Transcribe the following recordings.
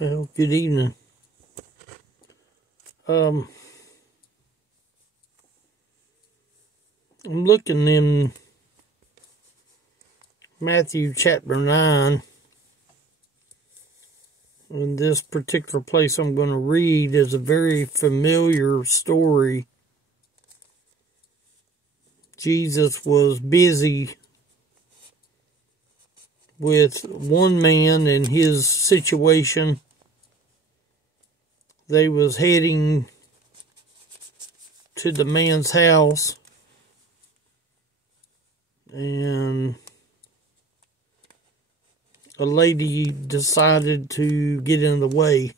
Well, good evening. I'm looking in Matthew chapter 9. And this particular place I'm going to read is a very familiar story. Jesus was busy with one man and his situation. They was heading to the man's house, and a lady decided to get in the way.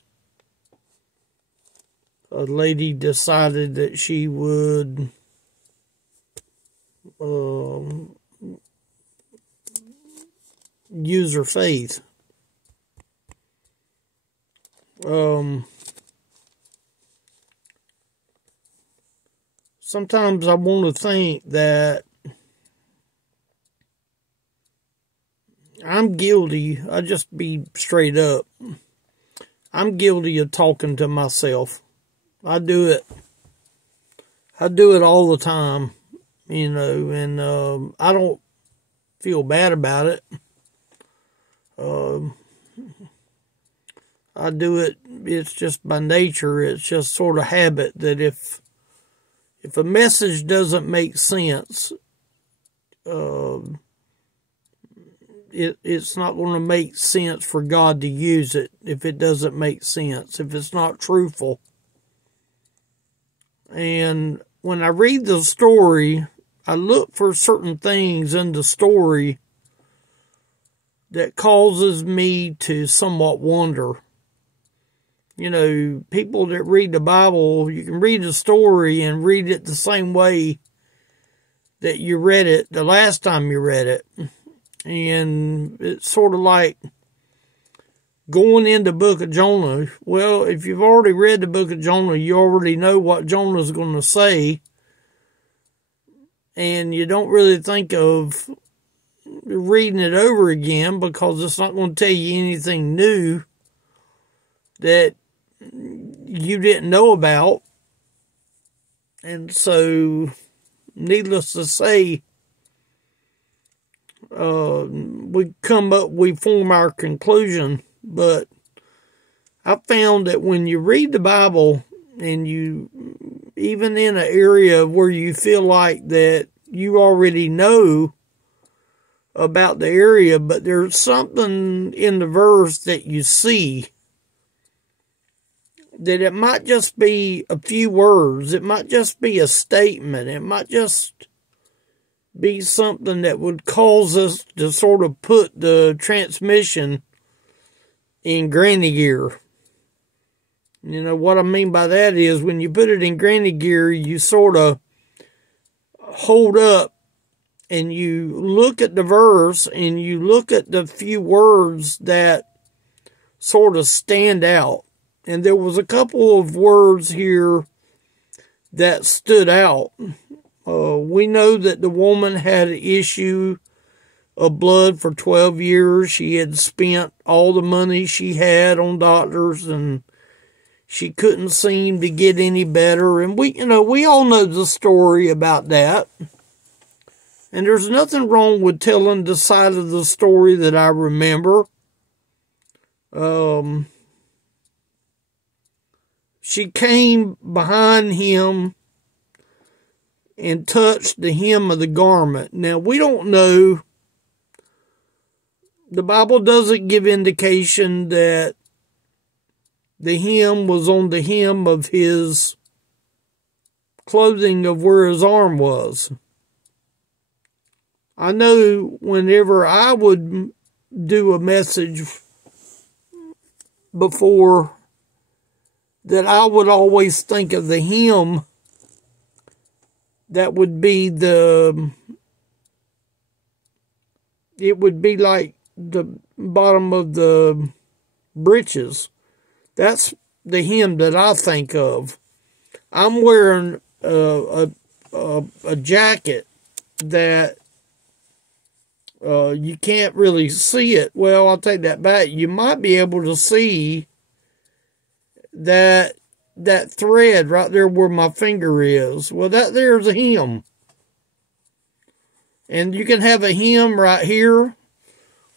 A lady decided that she would use her faith. Sometimes I want to think that I'm guilty. I just be straight up. I'm guilty of talking to myself. I do it. I do it all the time, and I don't feel bad about it. I do it. It's just by nature. It's just sort of habit that if a message doesn't make sense, it's not going to make sense for God to use it if it doesn't make sense, if it's not truthful. And when I read the story, I look for certain things in the story that causes me to somewhat wonder. You know, people that read the Bible, you can read the story and read it the same way that you read it the last time you read it. And it's sort of like going into the book of Jonah. Well, if you've already read the book of Jonah, you already know what Jonah's going to say. And you don't really think of reading it over again because it's not going to tell you anything new that you didn't know about. And so, needless to say, we form our conclusion. But I found that when you read the Bible and you, even in an area where you feel like that you already know about the area, but there's something in the verse that you see, that it might just be a few words, it might just be a statement, it might just be something that would cause us to sort of put the transmission in granny gear. You know, what I mean by that is when you put it in granny gear, you sort of hold up and you look at the verse and you look at the few words that sort of stand out. And there was a couple of words here that stood out. We know that the woman had an issue of blood for 12 years. She had spent all the money she had on doctors, and she couldn't seem to get any better. And we all know the story about that. And there's nothing wrong with telling the side of the story that I remember. She came behind him and touched the hem of the garment. Now, we don't know. The Bible doesn't give indication that the hem was on the hem of his clothing of where his arm was. I know whenever I would do a message before, that I would always think of the hem that would be it would be like the bottom of the breeches. That's the hem that I think of. I'm wearing a jacket that you can't really see it. Well, I'll take that back. You might be able to see that thread right there where my finger is. Well, that there's a hem. And you can have a hem right here,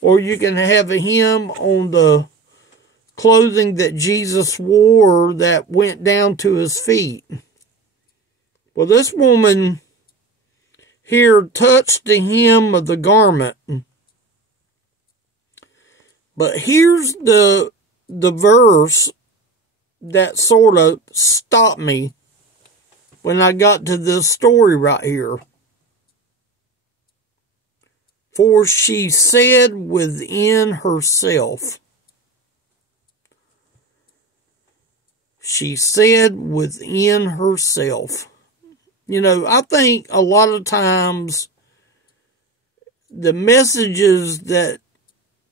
or you can have a hem on the clothing that Jesus wore that went down to his feet. Well, this woman here touched the hem of the garment. But here's the verse that sort of stopped me when I got to this story right here. For she said within herself. She said within herself. You know, I think a lot of times the messages that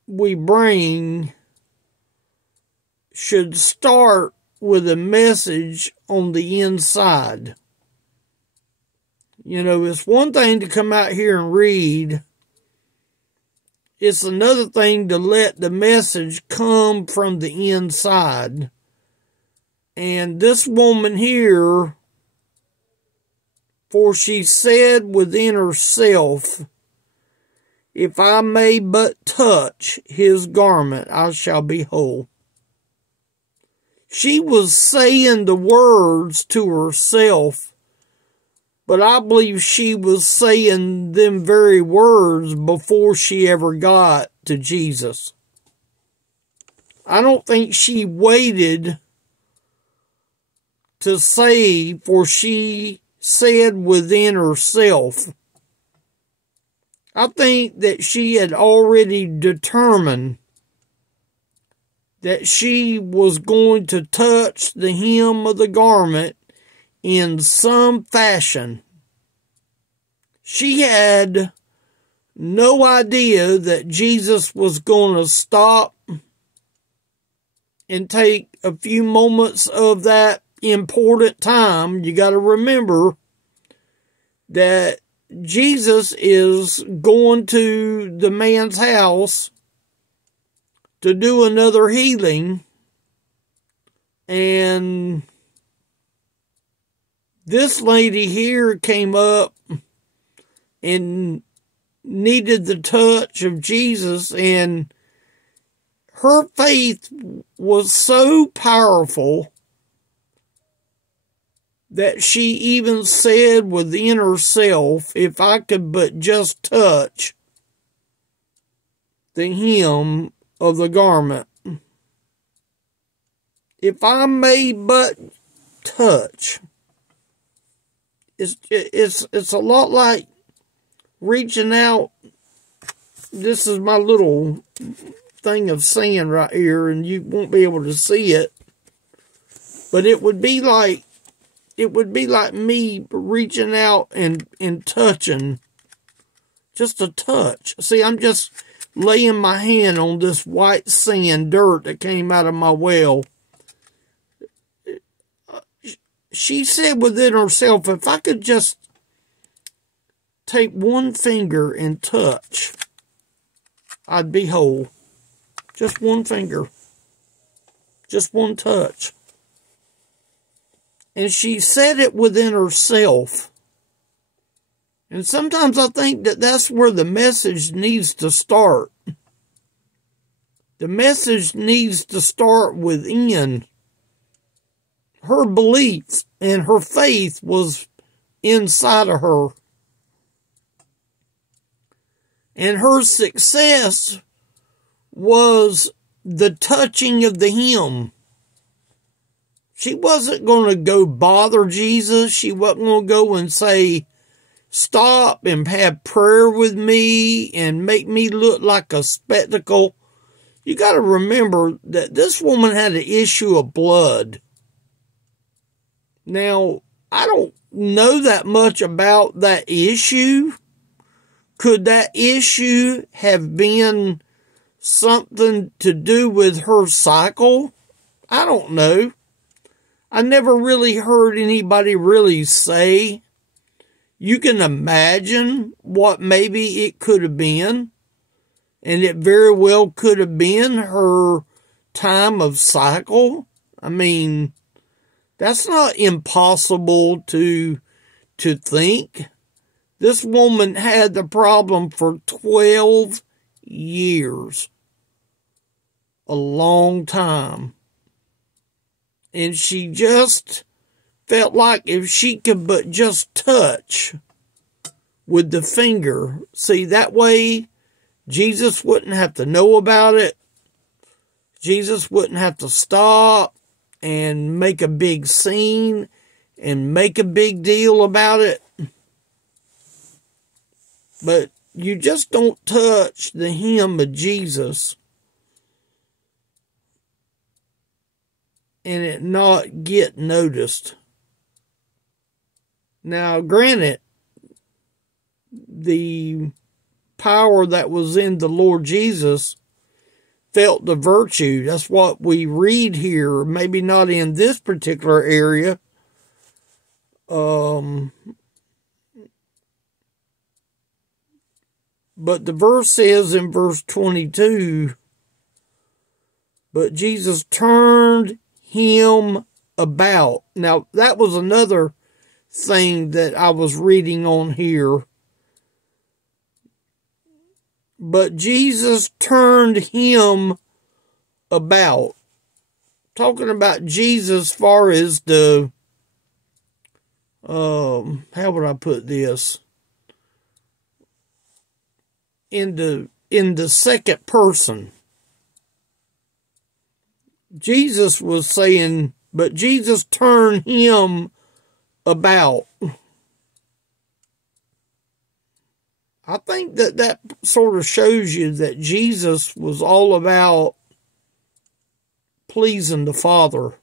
we bring should start with a message on the inside. You know, it's one thing to come out here and read. It's another thing to let the message come from the inside. And this woman here, for she said within herself, if I may but touch his garment, I shall be whole. She was saying the words to herself, but I believe she was saying them very words before she ever got to Jesus. I don't think she waited to say, for she said within herself. I think that she had already determined that she was going to touch the hem of the garment in some fashion. She had no idea that Jesus was going to stop and take a few moments of that important time. You got to remember that Jesus is going to the man's house to do another healing, and this lady here came up and needed the touch of Jesus, and her faith was so powerful that she even said within herself, if I could but just touch the hem of the garment. If I may but touch. It's a lot like reaching out. This is my little thing of sand right here, and you won't be able to see it. But it would be like me reaching out and touching. Just a touch. See, I'm just laying my hand on this white sand dirt that came out of my well. She said within herself, if I could just take one finger and touch, I'd be whole. Just one finger. Just one touch. And she said it within herself. And sometimes I think that that's where the message needs to start. The message needs to start within. Her belief and her faith was inside of her. And her success was the touching of the hem. She wasn't going to go bother Jesus. She wasn't going to go and say, stop and have prayer with me and make me look like a spectacle. You got to remember that this woman had an issue of blood. Now, I don't know that much about that issue. Could that issue have been something to do with her cycle? I don't know. I never really heard anybody really say. You can imagine what maybe it could have been. And it very well could have been her time of cycle. I mean, that's not impossible to think. This woman had the problem for 12 years. A long time. And she just felt like if she could but just touch with the finger. See, that way Jesus wouldn't have to know about it. Jesus wouldn't have to stop and make a big scene and make a big deal about it. But you just don't touch the hem of Jesus and it not get noticed. Now, granted, the power that was in the Lord Jesus felt the virtue. That's what we read here. Maybe not in this particular area. But the verse says in verse 22, but Jesus turned him about. Now, that was another thing that I was reading on here. But Jesus turned him about. Talking about Jesus as far as the, how would I put this? In the second person. Jesus was saying, but Jesus turned him about. I think that sort of shows you that Jesus was all about pleasing the Father.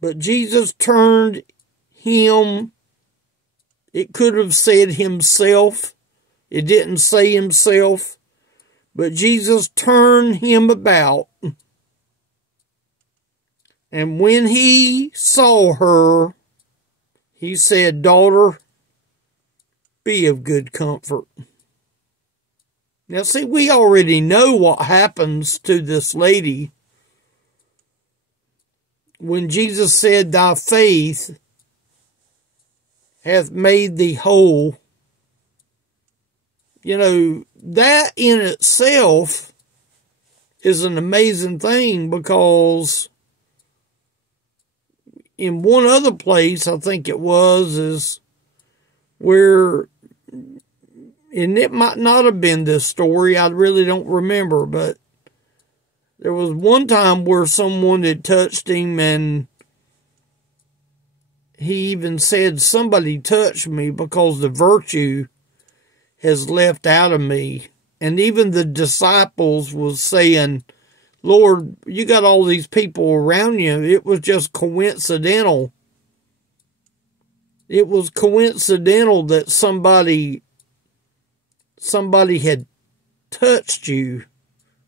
But Jesus turned him, it could have said himself. It didn't say himself. But Jesus turned him about. And when he saw her, he said, daughter, be of good comfort. Now, see, we already know what happens to this lady when Jesus said, thy faith hath made thee whole. You know, that in itself is an amazing thing, because in one other place, I think it was, is where, and it might not have been this story, I really don't remember, but there was one time where someone had touched him and he even said, somebody touched me because the virtue has left out of me. And even the disciples was saying, Lord, you got all these people around you. It was just coincidental. It was coincidental that somebody had touched you.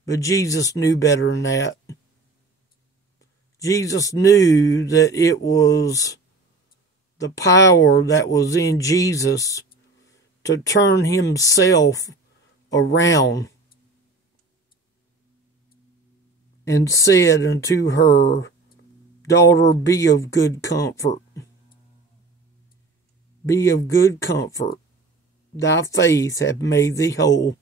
But Jesus knew better than that. Jesus knew that it was the power that was in Jesus to turn himself around, and said unto her, daughter, be of good comfort. Be of good comfort. Thy faith hath made thee whole.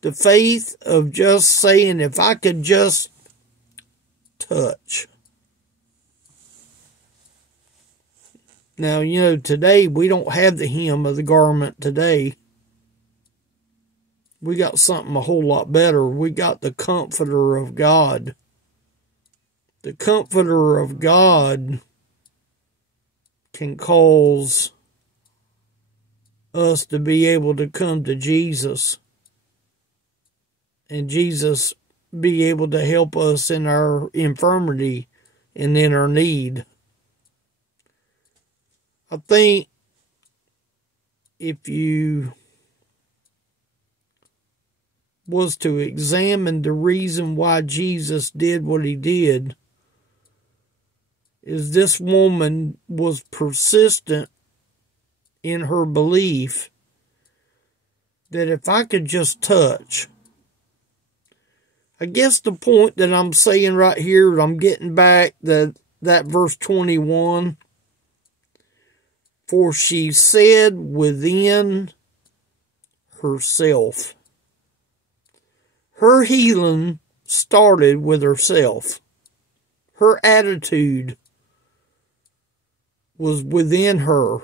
The faith of just saying, if I could just touch. Now, you know, today we don't have the hem of the garment today. We got something a whole lot better. We got the Comforter of God. The Comforter of God can cause us to be able to come to Jesus. And Jesus be able to help us in our infirmity and in our need. I think if you was to examine the reason why Jesus did what he did, is this woman was persistent in her belief that if I could just touch. I guess the point that I'm saying right here, I'm getting back that verse 21. For she said within herself. Her healing started with herself. Her attitude was within her.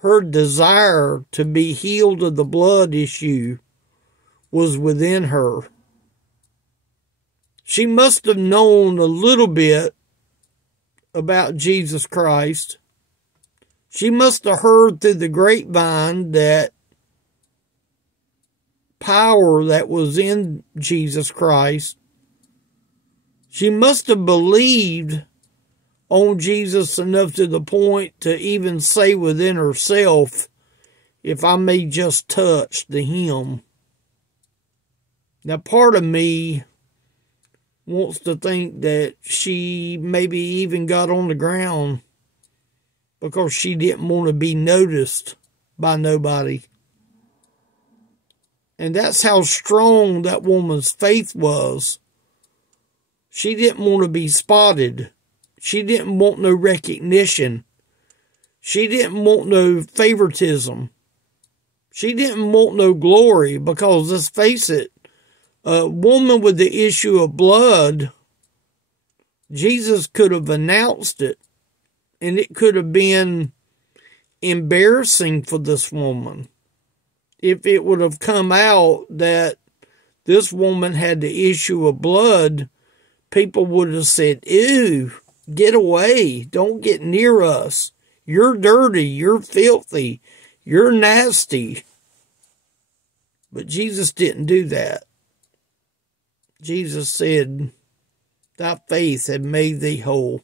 Her desire to be healed of the blood issue was within her. She must have known a little bit about Jesus Christ. She must have heard through the grapevine that power that was in Jesus Christ. She must have believed on Jesus enough to the point to even say within herself, if I may just touch the hem. Now, part of me wants to think that she maybe even got on the ground because she didn't want to be noticed by nobody. And that's how strong that woman's faith was. She didn't want to be spotted. She didn't want no recognition. She didn't want no favoritism. She didn't want no glory because, let's face it, a woman with the issue of blood, Jesus could have announced it, and it could have been embarrassing for this woman if it would have come out that this woman had the issue of blood. People would have said, ew, get away, don't get near us. You're dirty, you're filthy, you're nasty. But Jesus didn't do that. Jesus said, thy faith had made thee whole.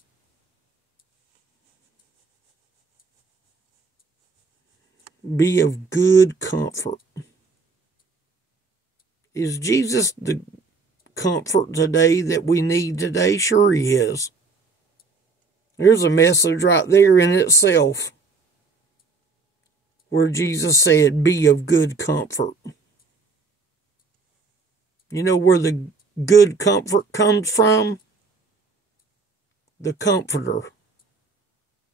Be of good comfort. Is Jesus the comfort today that we need today? Sure he is. There's a message right there in itself where Jesus said, be of good comfort. You know where the good comfort comes from? The Comforter.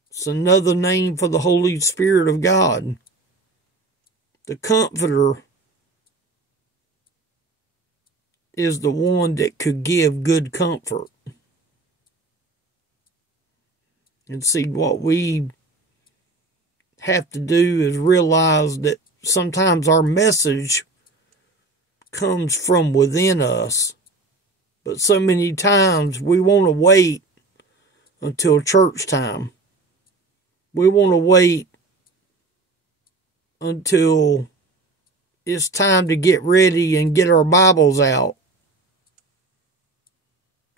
It's another name for the Holy Spirit of God. The Comforter is the one that could give good comfort. And see, what we have to do is realize that sometimes our message comes from within us. But so many times we want to wait until church time. We want to wait until it's time to get ready and get our Bibles out.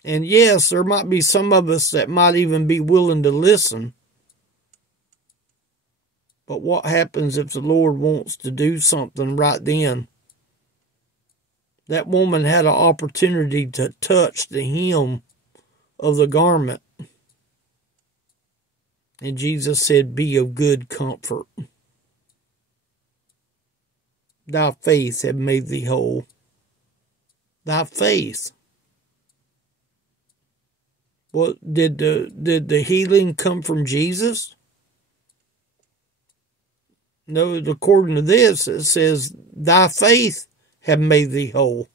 And yes, there might be some of us that might even be willing to listen. But what happens if the Lord wants to do something right then? That woman had an opportunity to touch the hem of the garment. And Jesus said, be of good comfort. Thy faith hath made thee whole. Thy faith. What did the healing come from Jesus? No, according to this, it says, thy faith have made thee whole.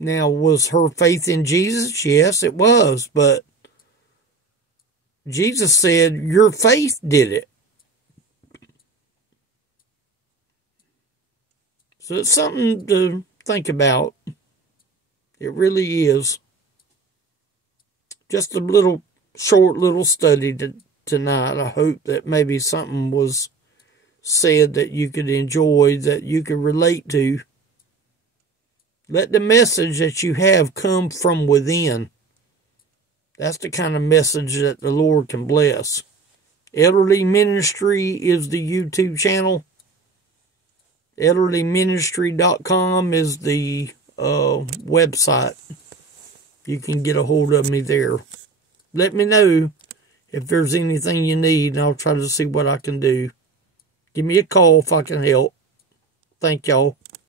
Now, was her faith in Jesus? Yes, it was. But Jesus said, your faith did it. So it's something to think about. It really is. Just a short little study tonight. I hope that maybe something was said that you could enjoy, that you could relate to. Let the message that you have come from within. That's the kind of message that the Lord can bless. Elderly Ministry is the YouTube channel. elderlyministry.com is the website. You can get a hold of me there. Let me know if there's anything you need, and I'll try to see what I can do. Give me a call if I can help. Thank y'all.